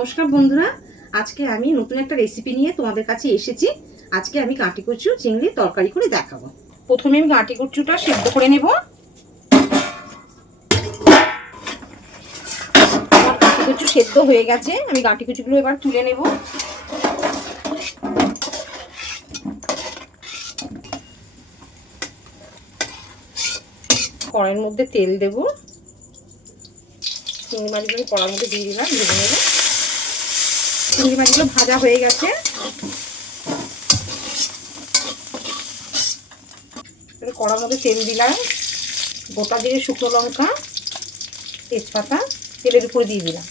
নমস্কার বন্ধুরা, আজকে আমি নতুন একটা রেসিপি নিয়ে তোমাদের কাছে এসেছি। আজকে আমি গাঁটি কচু চিংড়ির তরকারি করে দেখাবো। প্রথমে আমি গাঁটি কচুটা সেদ্ধ করে নেব। আমার গাঁটি কচু সেদ্ধ হয়ে গেছে, আমি গাঁটি কচুগুলো এবার তুলে নেব। কড়াইয়ের মধ্যে তেল দেব। চিংড়ি মাছগুলো কড়ার মধ্যে দিয়ে দিলাম, ভেজে নেব। চিংড়ি মাছগুলো ভাজা হয়ে গেছে। কড়ার মধ্যে তেল দিলাম, গোটা জিরে, শুকনো লঙ্কা, তেজপাতা তেলের উপরে দিয়ে দিলাম।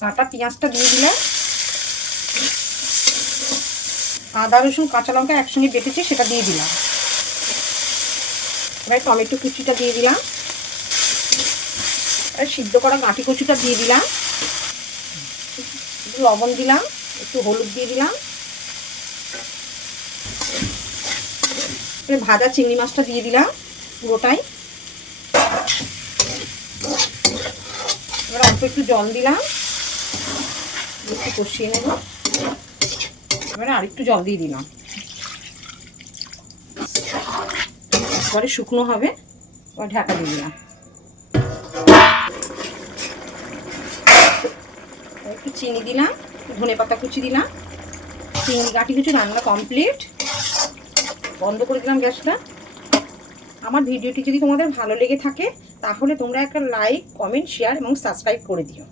কাটা পেঁয়াজটা দিয়ে দিলাম। আদা রসুন কাঁচা লঙ্কা একসঙ্গে বেটেছি, সেটা দিয়ে দিলাম। এবার টমেটো কুচিটা দিয়ে দিলাম। এবার সিদ্ধ করা গাঁটি কচুটা দিয়ে দিলাম। একটু লবণ দিলাম, একটু হলুদ দিয়ে দিলাম। ভাজা চিংড়ি মাছটা দিয়ে দিলাম পুরোটাই। এবার অল্প একটু জল দিলাম, একটু কষিয়ে নেব। এবারে আরেকটু জল দিয়ে দিলাম, এবারে শুকনো হবে। এবার ঢাকা দিয়ে দিলাম। একটু চিনি দিলাম, ধনে পাতা কুচি দিলাম। চিংড়ি গাঁটি কচু রান্না কমপ্লিট। বন্ধ করে দিলাম গ্যাসটা। আমার ভিডিওটি যদি তোমাদের ভালো লেগে থাকে তাহলে তোমরা একটা লাইক, কমেন্ট, শেয়ার এবং সাবস্ক্রাইব করে দিও।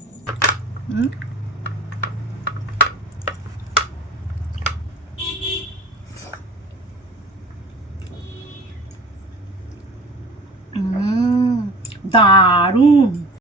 দারুণ।